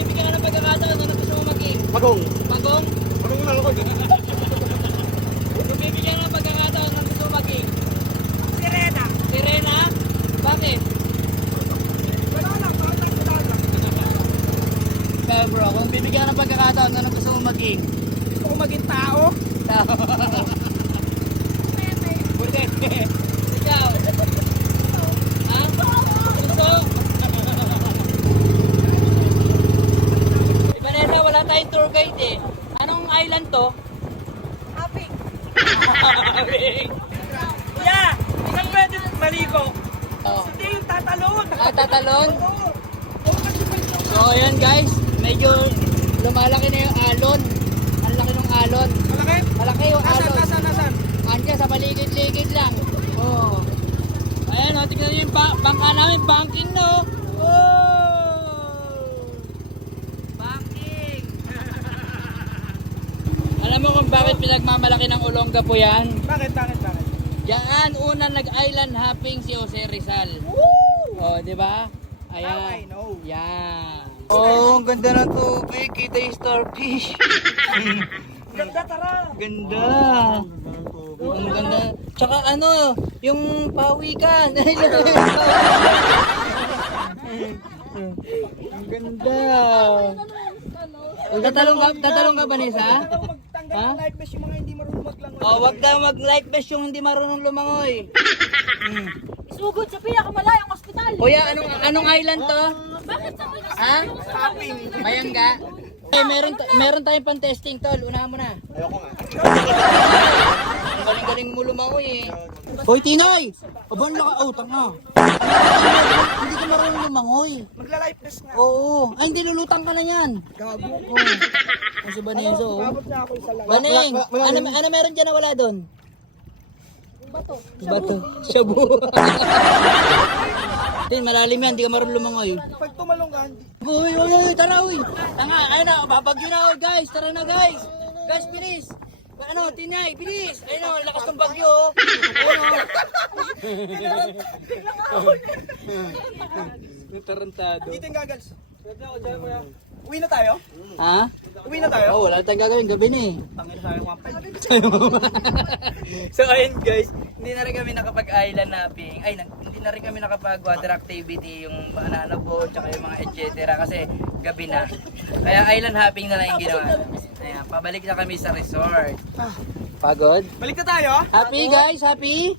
bibigyan ka ng pagkakataon, ano gusto mo maging? Magong. Magong? Magong na ako. Kung bibigyan ka ng pagkakataon, ano gusto mo maging? Sirena. Sirena? Bakit? Wala lang, parang lang. Kaya bro, kung bibigyan ka ng pagkakataon, ano gusto mo maging? Gusto ko maging tao. Pwede. Ikaw? Ha? Gusto? Vanessa, wala tayong tour guide eh. Anong island to? Aping. Yeah! Saan pwede maligo? Oh. Hindi yung tatalon. Tatalon? Oo. Oo, kasi may So ayan guys, medyo lumalaki na yung alon. Ang laki ng alon. malaki. Malaki yung alon. Nasaan? Andiyan sa paligid-ligid lang. Oh. Ayan o, tignan nyo yung bangka namin. Banking no. Oh! Banking. Alam mo kung bakit pinagmamalaki ng Olonga po yan? Bakit? Diyan unang nag-island hopping si Jose Rizal. Oh, di ba? Ayan. Now I know. Yan. Oh, ang ganda ng tubig. Kita yung starfish. Ganda, tara. Ganda. Ang ganda. Tsaka ano, yung pawikan. Ang ganda. Tatalong ka, Vanessa? Magtanggal Ha? ng life vest yung mga hindi marunong maglangoy. Oh, wag daw mag-life vest yung hindi marunong lumangoy. Sugod sa pinakamalayang ospital. Kuya, anong island to? Bakit sa Ha? Mayangga. Eh, meron tayong pan-testing, tol. Unahan mo na. Ayoko nga. Ang galing-galing mo lumangoy eh. Hoy, Tinoy! Abang laka, oh, tanga. Hindi ka marunong lumangoy. Magla-life vest nga. Oo. Ay, hindi, lulutang ka na yan. Gago. Oo. Kasi Baneso, oh. Abot na ako sa lang. Baneng, ano meron dyan na wala doon? bato? Bato. Shabu. Tin, malalim yan, hindi ka marunong lumangoy. Pag tumalong ka, hindi. Uy, tara, uy. Tanga, ayun na, babagyo na, uy, guys. Tara na, guys. Guys, bilis. Ano, Tinay, bilis. Ayun na, lakas ng bagyo, oh. Ayun, oh. Tarantado. Dito yung gagals. Uwi na tayo? Ha? Uwi na tayo? Oh, wala tayong gagawin, gabi na eh. Tangin sa akin, 1.5. So ayun guys, hindi na rin kami nakapag-island hopping. Ay, hindi na rin kami nakapag-water activity, yung banana boat, tsaka yung mga etc. Kasi gabi na. Kaya island hopping na lang yung ginawa. Ayan, pabalik na kami sa resort. Pagod? Balik na tayo? Happy guys, happy?